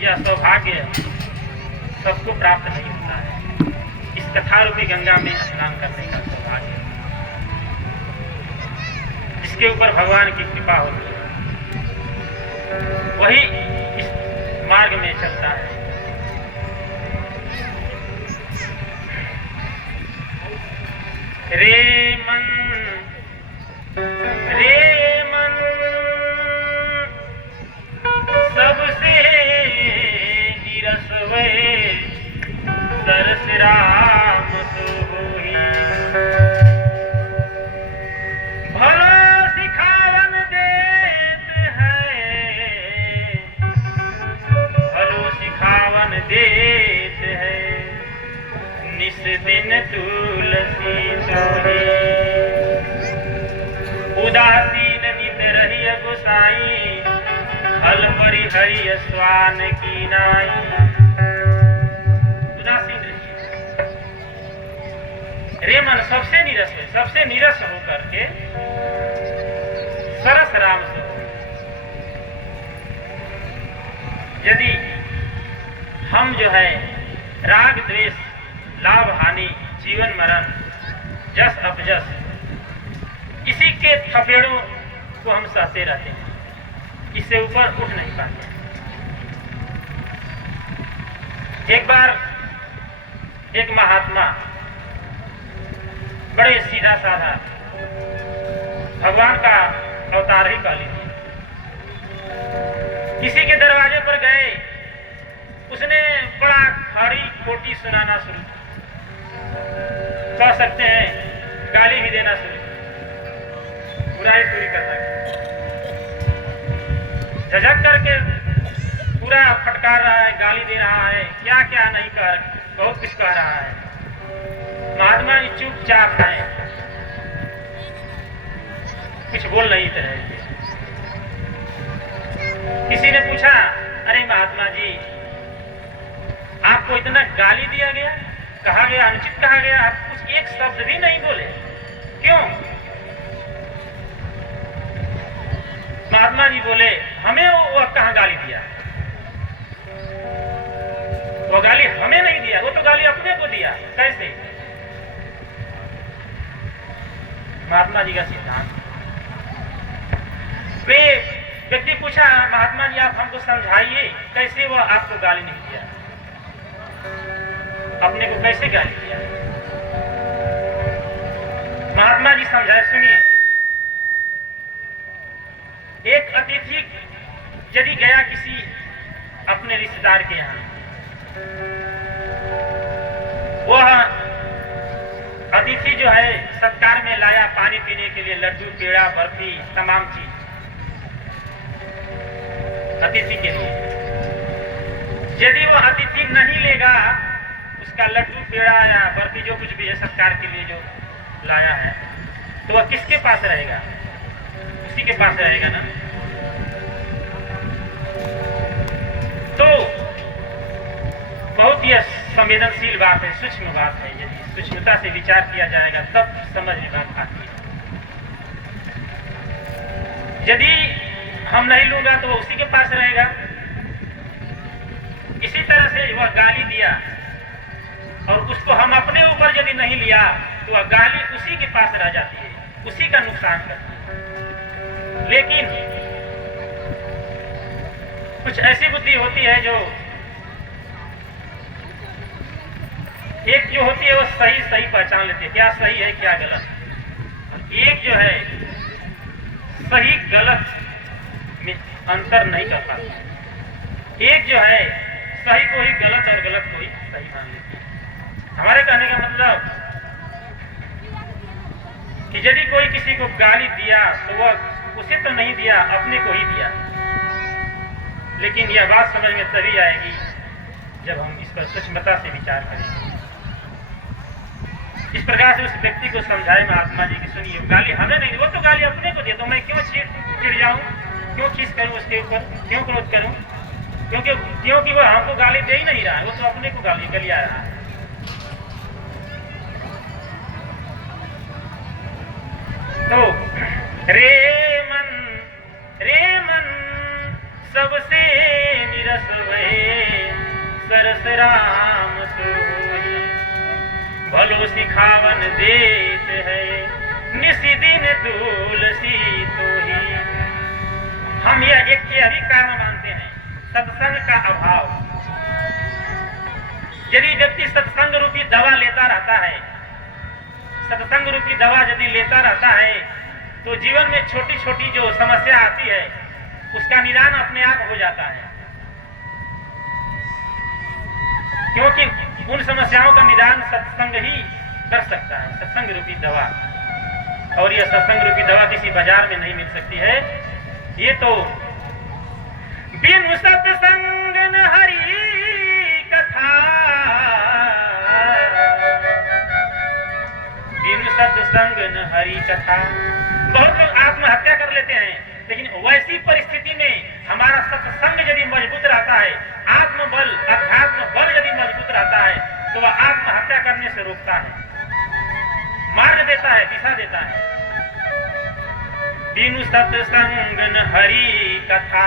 यह सौभाग्य सबको प्राप्त नहीं होता है। इस कथा रूपी गंगा में स्नान करने का सौभाग्य, जिसके ऊपर भगवान की कृपा होती है, वही इस मार्ग में चलता है। रे मन सबसे नीरस वे सरस राम सोही, भलो सिखावन देत है, भलो सिखावन देत है, निस दिन तुलसी सोही। उदासीन नित रही गोसाई, हल परिहरि स्वान की नाई। उदासीन रहिए, रे मन सबसे नीरस है, सबसे नीरस होकर के सरस राम से हो। यदि हम जो है राग द्वेष, लाभ हानि, जीवन मरण, जस अपजस, इसी के थपेड़ों को हम सहते रहते हैं, इससे ऊपर उठ नहीं पाते। एक बार एक महात्मा बड़े सीधा साधा, भगवान का अवतार ही कह लीजिए, किसी के दरवाजे पर गए, उसने बड़ा खड़ी खोटी सुनाना शुरू, कह सकते हैं गाली भी देना शुरू, बुराई शुरू करना, झझक करके पूरा फटकार रहा है, गाली दे रहा है, क्या क्या नहीं कर, बहुत कुछ कह रहा है। महात्मा जी चुपचाप है, कुछ बोल नहीं रहे। किसी ने पूछा, अरे महात्मा जी, आपको इतना गाली दिया गया, कहा गया, अनुचित कहा गया, आप कुछ एक शब्द भी नहीं बोले, क्यों? महात्मा जी बोले, हमें वो कहाँ गाली दिया, वो गाली हमें नहीं दिया, वो तो गाली अपने को दिया। कैसे? महात्मा जी का सिद्धांत। वे व्यक्ति पूछा, महात्मा जी आप हमको समझाइए, कैसे वो आपको गाली नहीं दिया, अपने को कैसे गाली दिया? महात्मा जी समझाए, सुनिए। एक अतिथि यदि गया किसी अपने रिश्तेदार के यहाँ, वह अतिथि जो है सत्कार में लाया पानी पीने के लिए लड्डू, पेड़ा, बर्फी, तमाम चीज अतिथि के लिए। यदि वह अतिथि नहीं लेगा उसका लड्डू, पेड़ा या बर्फी, जो कुछ भी है सत्कार के लिए जो लाया है, तो वह किसके पास रहेगा? उसी के पास रहेगा ना। तो बहुत ही संवेदनशील बात है, सूक्ष्म बात है। यदि सूक्ष्मता से विचार किया जाएगा तब समझ में बात आती है। यदि हम नहीं लूंगा तो उसी के पास रहेगा। इसी तरह से वह गाली दिया और उसको हम अपने ऊपर यदि नहीं लिया तो वह गाली उसी के पास रह जाती है, उसी का नुकसान करती है। लेकिन कुछ ऐसी बुद्धि होती है जो एक जो होती है वो सही सही पहचान लेती है, क्या सही है क्या गलत। एक जो है सही गलत में अंतर नहीं कर पाती। एक जो है सही को ही गलत और गलत को ही सही मान लेती है। हमारे कहने का मतलब कि यदि कोई किसी को गाली दिया तो वह उसे तो नहीं दिया, अपने को ही दिया। लेकिन यह बात समझ में तभी आएगी जब हम इस पर सूक्ष्मता से विचार करेंगे। इस प्रकार से उस व्यक्ति को समझाए महात्मा जी की, सुनिए गाली हमें नहीं, वो तो गाली अपने को दे, तो मैं क्यों चिढ़ जाऊं, क्यों चीज करूं उसके ऊपर, क्यों क्रोध करूं? क्योंकि वो हमको गाली दे ही नहीं रहा है, वो तो अपने को गाली गलिया रहा है। तो रे मन सबसे रसवे सरस राम सोई, भलो सिखावन देत है निसी दिन तुलसी तोही। हम यह भी कारण मानते हैं सत्संग का अभाव। यदि व्यक्ति सत्संग रूपी दवा लेता रहता है, सत्संग रूपी दवा यदि लेता रहता है तो जीवन में छोटी छोटी जो समस्या आती है उसका निदान अपने आप हो जाता है, क्योंकि उन समस्याओं का निदान सत्संग ही कर सकता है, सत्संग रूपी दवा। और यह सत्संग रूपी दवा किसी बाजार में नहीं मिल सकती है। ये तो बिनु सत्संग न हरि कथा, बिनु सत्संग न हरि कथा। बहुत लोग आत्महत्या कर लेते हैं, लेकिन वैसी परिस्थिति में हमारा सत्संग यदि मजबूत रहता है, आत्मबल अध्यात्म बल यदि मजबूत रहता है तो वह आत्महत्या करने से रोकता है, मार्ग देता है, दिशा देता है। बिनु सत्संग न हरि कथा,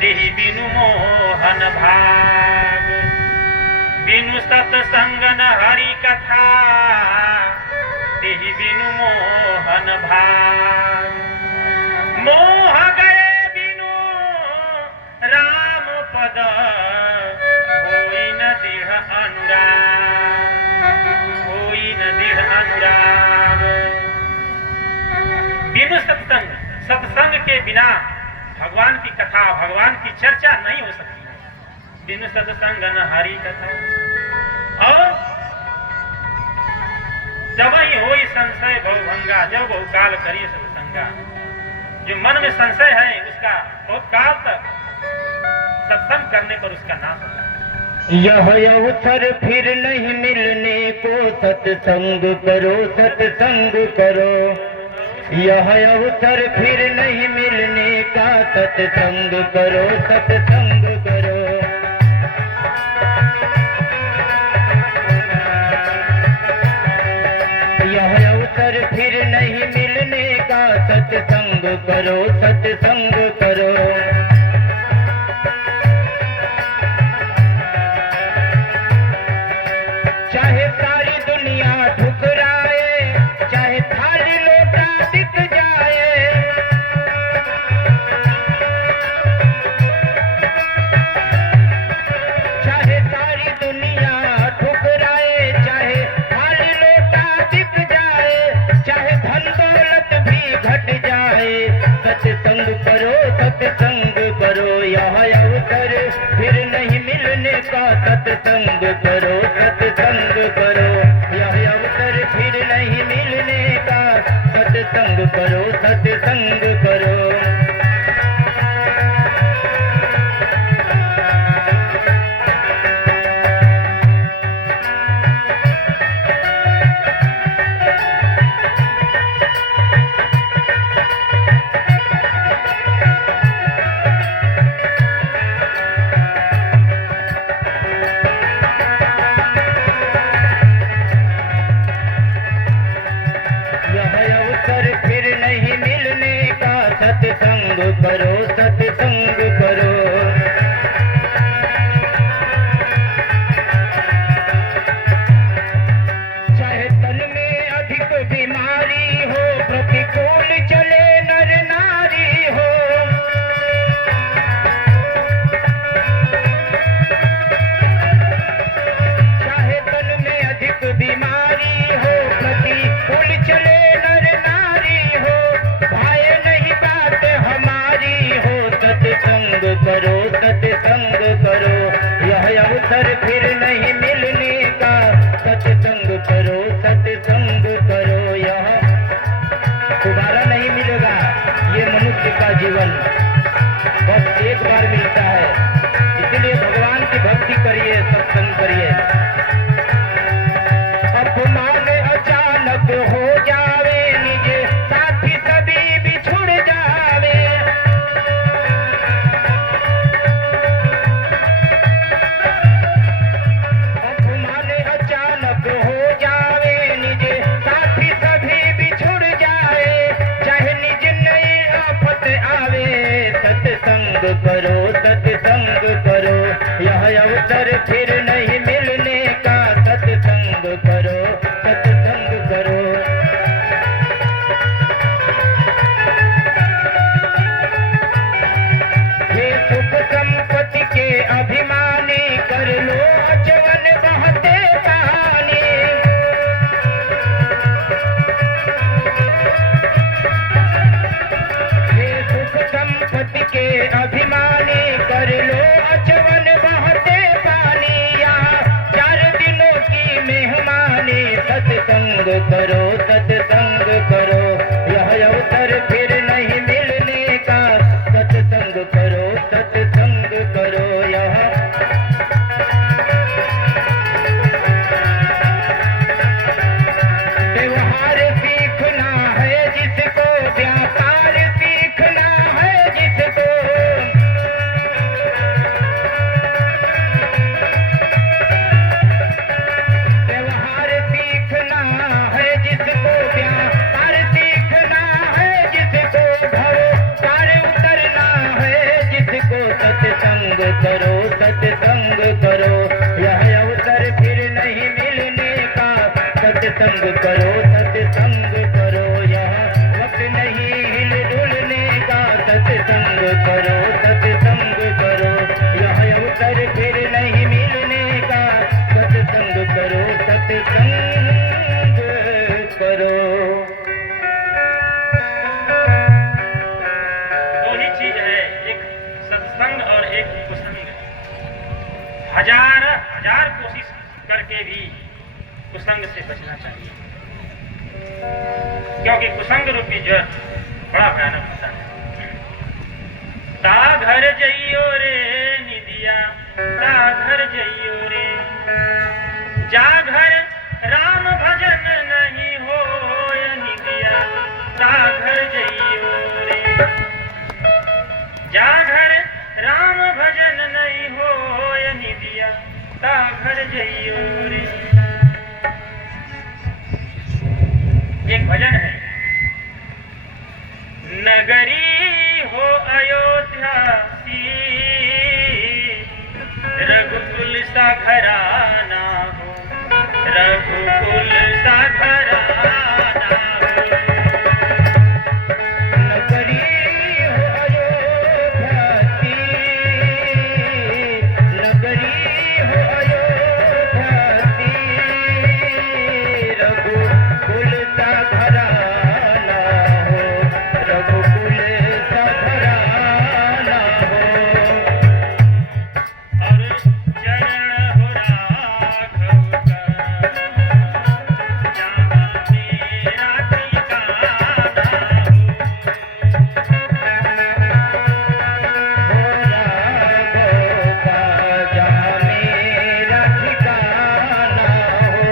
देहि बिनु मोहन भाग। बिनु सत्संग न हरि कथा, देहि बिनु मोहन भाग। मोह गए बिनु राम पद, होई न दृढ़ अनुराग, होई न दृढ़ अनुराग। बिनु सत्संग, सत्संग के बिना भगवान की कथा, भगवान की चर्चा नहीं हो सकती है। बिनु सत्संग न हरि कथा। और जब ही होई संशय बहुभंगा, जब बहुकाल करिए सत्संगा। जो मन में संशय है उसका बहुत काल तक सत्संग करने पर उसका नाश होता है। यह अवसर फिर नहीं मिलने को सत्संग करो, सत्संग करो। यह अवसर फिर नहीं मिलने का सत्संग करो, सत्संग करो। यह अवसर फिर नहीं मिलने का सत्संग करो, सत्संग करो। चाहे सारी दुनिया ठुकराए, चाहे थाली लोटा बिक जाए, चाहे सारी दुनिया ठुकराए, चाहे थाली लोटा बिक जाए, चाहे धन दौलत भी घट जाए, सत्संग करो, सत्संग करो। यह अवसर फिर नहीं मिलने का सत्संग करो, सत्संग करो। यह अवसर फिर नहीं मिलने का सत्संग करो, सत्संग करो। सत्संग करो, सत्संग करो। चाहे तन में अधिक बीमारी हो, प्रतिकूल चले नर नारी हो, चाहे तन में अधिक बीमारी हो, प्रतिकूल चले नर नारी हो, भाई नहीं बात हमारी हो, सत्संग करो, सत्संग करो। यह अवसर फिर नहीं मिलने का सत्संग करो, सत्संग करो। यह दोबारा नहीं मिलेगा, ये मनुष्य का जीवन बस एक बार मिलता है। इसलिए भगवान की भक्ति करिए, सत्संग करिए। अपमान अचानक हो जावे, निज साथी सभी बिछुड़ जावे, अपमान अचानक हो जावे, निज साथी सभी बिछुड़ जाए, चाहे निज नई आफत आवे, सत्संग करो, सत्संग करो सत्संग करो, यह वक्त नहीं हिल डुलने का, सत्संग करो सत्संग करो, यह अवसर फिर नहीं मिलने का, सत्संग करो सत्संग करो। दो ही चीज है, एक सत्संग और एक कुसंग। हजार कोशिश करके भी कुसंग से बचना चाहिए, क्योंकि कुसंग रूपी जड़ बड़ा भयानक होता है। ता घर जइयो रे निदिया, ता घर जइयो रे, जा घर राम भजन नहीं हो निदिया, ता घर जइयो रे, जा घर राम भजन नहीं हो निदिया, ता घर जइयो रे। एक भजन है, नगरी हो अयोध्या सी, रघुकुल सा घराना हो, रघुकुल सा घराना हो। नगरी हो अयोध्या सी, नगरी हो अयोध्या सी, रघुकुल सा घराना हो, रघुकुल सा घराना हो। और चरण हो राघव का, जहाँ मेरा ठिकाना हो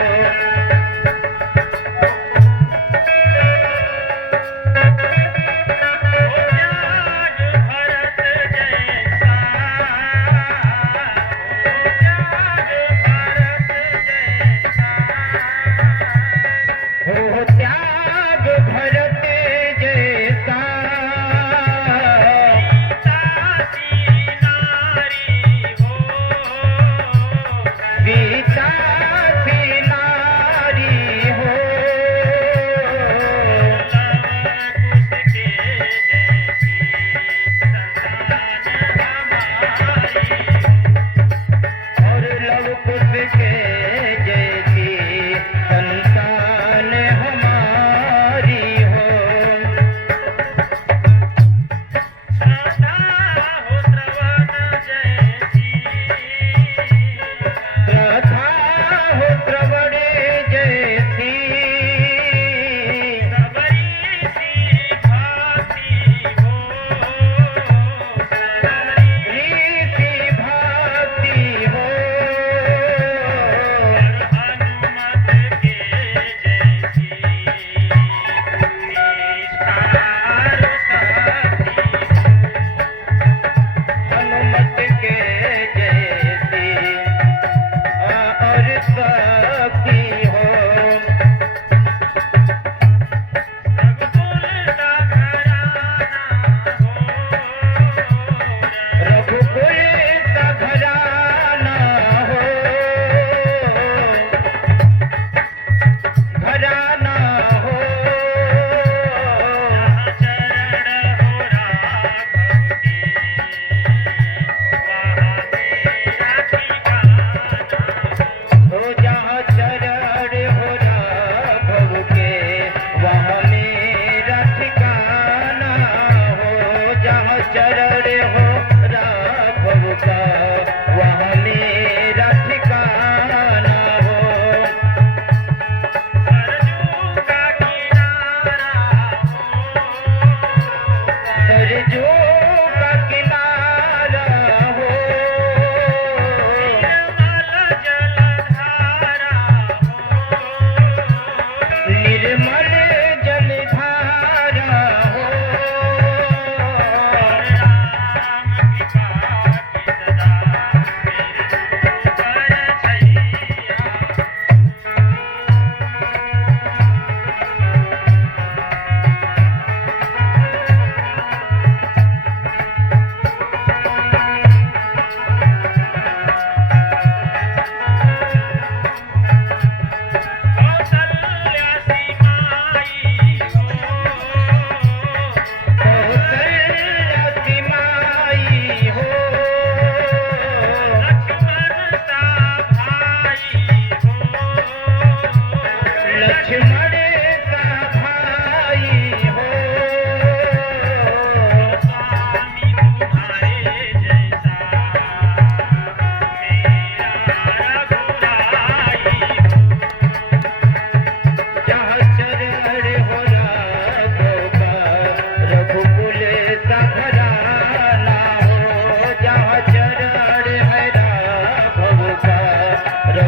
त्याग भरत जैसा, सीता सी नारी हो, और लव कुश के जैसी संतान हमारी हो। प्रथा हो प्रवण जैसी, रीति भांति हो, हनुमत के जैसी और शक्ति हो। रघुकुल का घराना हो, घराना हो, हो जहाँ चरण हो राघव के, वहाँ मेरा ठिकाना हो, जहाँ चरण हो राघव का, वहाँ मेरा ठिकाना हो। सरजू का किनारा हो, निर्मल जलधारा हो,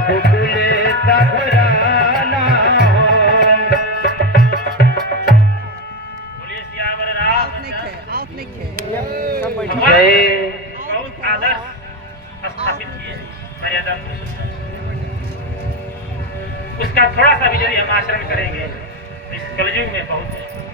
गोकुल का घराना हो। बोलिए सियावर रामचंद्र। भगवान जय बहुत आदर्श स्थापित किए मर्यादा उसका थोड़ा सा भी यदि हम आचरण करेंगे इस कलयुग में बहुत है।